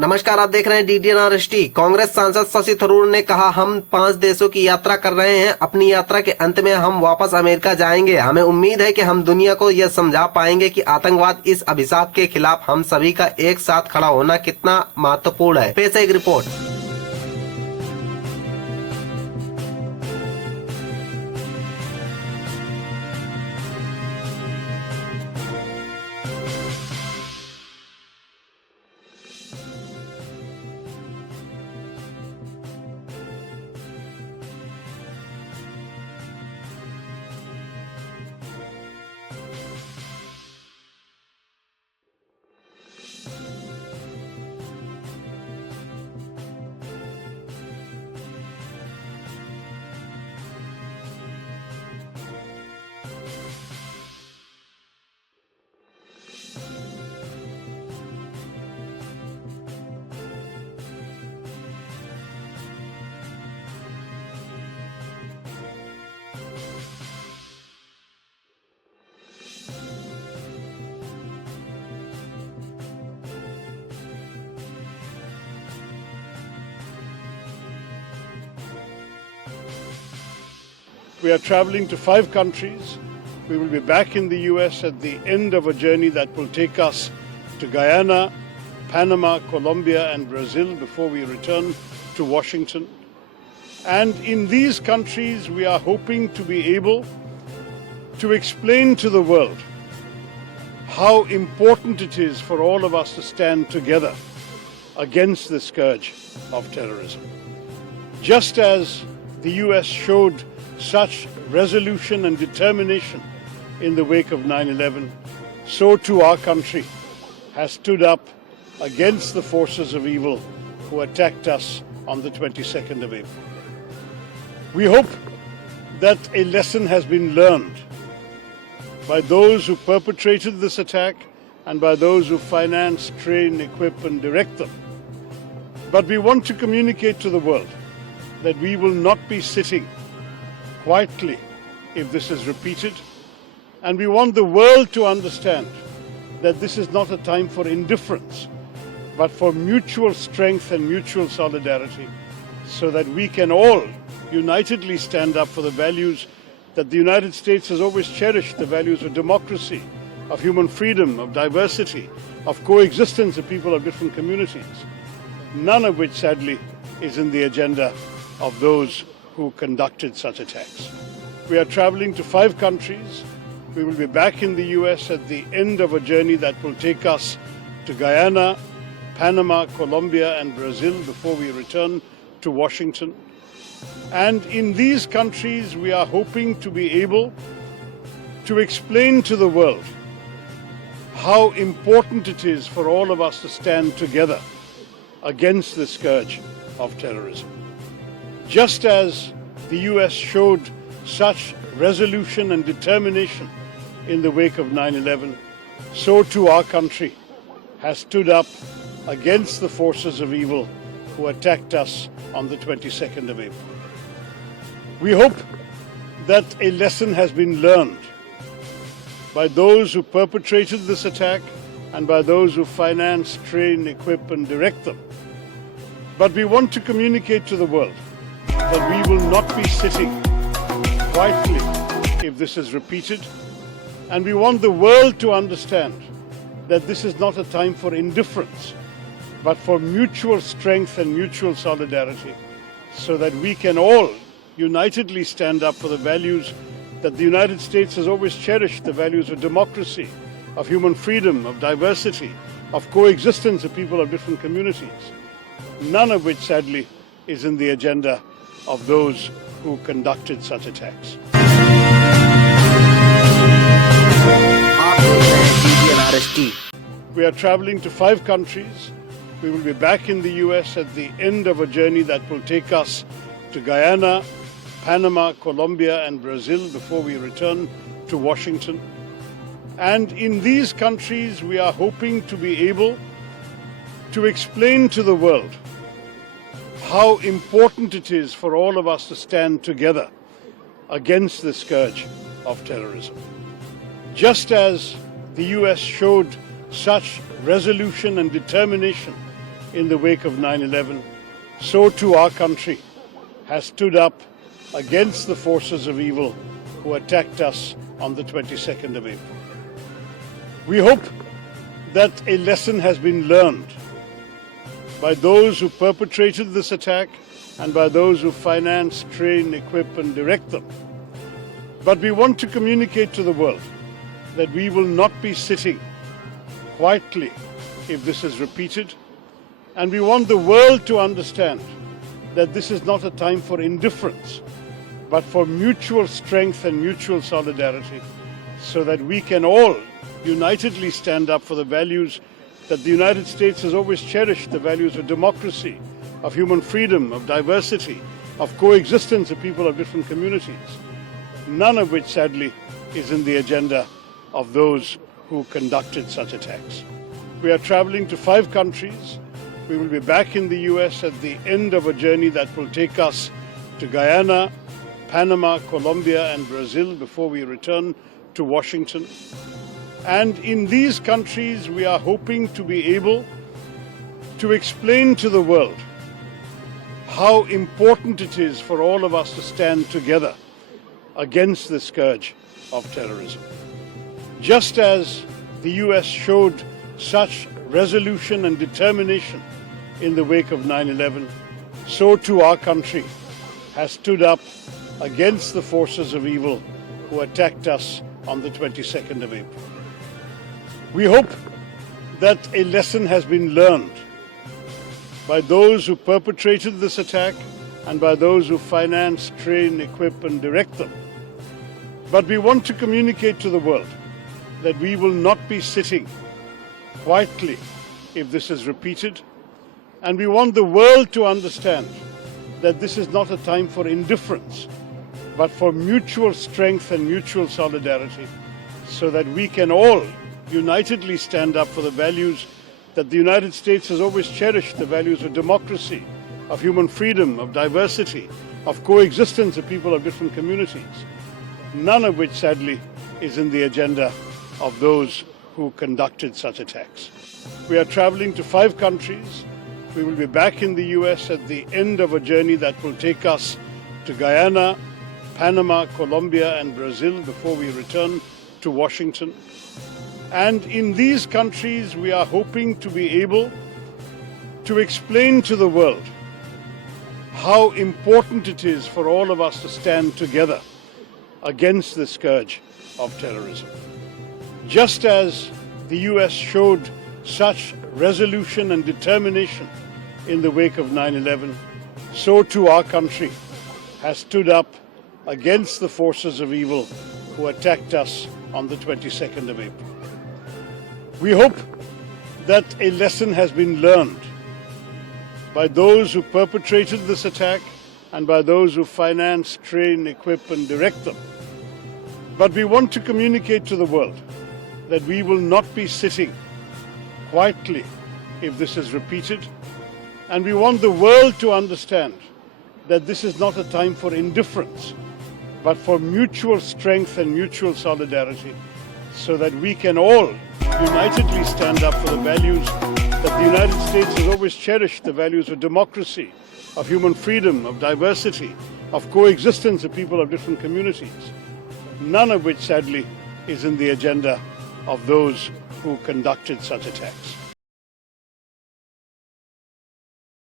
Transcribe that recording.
नमस्कार, आप देख रहे हैं DDNR-ST। कांग्रेस सांसद शशि थरूर ने कहा, हम 5 देशों की यात्रा कर रहे हैं। अपनी यात्रा के अंत में हम वापस अमेरिका जाएंगे। हमें उम्मीद है कि हम दुनिया को यह समझा पाएंगे कि आतंकवाद इस अभिशाप के खिलाफ हम सभी का एक साथ खड़ा होना कितना महत्वपूर्ण है। पेश है एक report. We are traveling to 5 countries. We will be back in the US at the end of a journey that will take us to Guyana, Panama, Colombia, and Brazil before we return to Washington. And in these countries, we are hoping to be able to explain to the world how important it is for all of us to stand together against the scourge of terrorism. Just as the US showed such resolution and determination in the wake of 9/11, so too our country has stood up against the forces of evil who attacked us on the 22nd of April. We hope that a lesson has been learned by those who perpetrated this attack and by those who finance, train, equip, and direct them. But we want to communicate to the world that we will not be sitting quietly if this is repeated, and we want the world to understand that this is not a time for indifference, but for mutual strength and mutual solidarity, so that we can all unitedly stand up for the values that the United States has always cherished, the values of democracy, of human freedom, of diversity, of coexistence of people of different communities, none of which sadly is in the agenda of those who conducted such attacks. We are traveling to 5 countries. We will be back in the US at the end of a journey that will take us to Guyana, Panama, Colombia, and Brazil before we return to Washington. And in these countries, we are hoping to be able to explain to the world how important it is for all of us to stand together against the scourge of terrorism. Just as the US showed such resolution and determination in the wake of 9/11, so too our country has stood up against the forces of evil who attacked us on the 22nd of April. We hope that a lesson has been learned by those who perpetrated this attack and by those who finance, train, equip, and direct them. But we want to communicate to the world that we will not be sitting quietly if this is repeated, and we want the world to understand that this is not a time for indifference, but for mutual strength and mutual solidarity, so that we can all unitedly stand up for the values that the United States has always cherished, the values of democracy, of human freedom, of diversity, of coexistence of people of different communities, none of which sadly is in the agenda of those who conducted such attacks. We are traveling to 5 countries. We will be back in the US at the end of a journey that will take us to Guyana, Panama, Colombia, and Brazil before we return to Washington. And in these countries, we are hoping to be able to explain to the world how important it is for all of us to stand together against the scourge of terrorism. Just as the US showed such resolution and determination in the wake of 9/11, so too our country has stood up against the forces of evil who attacked us on the 22nd of April. We hope that a lesson has been learned by those who perpetrated this attack and by those who finance, train, equip, and direct them. But we want to communicate to the world that we will not be sitting quietly if this is repeated, and we want the world to understand that this is not a time for indifference, but for mutual strength and mutual solidarity, so that we can all unitedly stand up for the values that the United States has always cherished, the values of democracy, of human freedom, of diversity, of coexistence of people of different communities, none of which, sadly, is in the agenda of those who conducted such attacks. We are traveling to 5 countries. We will be back in the US at the end of a journey that will take us to Guyana, Panama, Colombia, and Brazil before we return to Washington. And in these countries, we are hoping to be able to explain to the world how important it is for all of us to stand together against the scourge of terrorism. Just as the US showed such resolution and determination in the wake of 9/11, so too our country has stood up against the forces of evil who attacked us on the 22nd of April. We hope that a lesson has been learned by those who perpetrated this attack and by those who finance, train, equip, and direct them. But we want to communicate to the world that we will not be sitting quietly if this is repeated, and we want the world to understand that this is not a time for indifference, but for mutual strength and mutual solidarity, so that we can all unitedly stand up for the values that the United States has always cherished, the values of democracy, of human freedom, of diversity, of coexistence of people of different communities, none of which, sadly, is in the agenda of those who conducted such attacks. We are traveling to 5 countries. We will be back in the US at the end of a journey that will take us to Guyana, Panama, Colombia, and Brazil before we return to Washington. And in these countries, we are hoping to be able to explain to the world how important it is for all of us to stand together against the scourge of terrorism. Just as the US showed such resolution and determination in the wake of 9/11, so too our country has stood up against the forces of evil who attacked us on the 22nd of April. We hope that a lesson has been learned by those who perpetrated this attack and by those who finance, train, equip, and direct them. But we want to communicate to the world that we will not be sitting quietly if this is repeated, and we want the world to understand that this is not a time for indifference, but for mutual strength and mutual solidarity, so that we can all unitedly stand up for the values that the United States has always cherished, the values of democracy, of human freedom, of diversity, of coexistence of people of different communities, none of which, sadly, is in the agenda of those who conducted such attacks.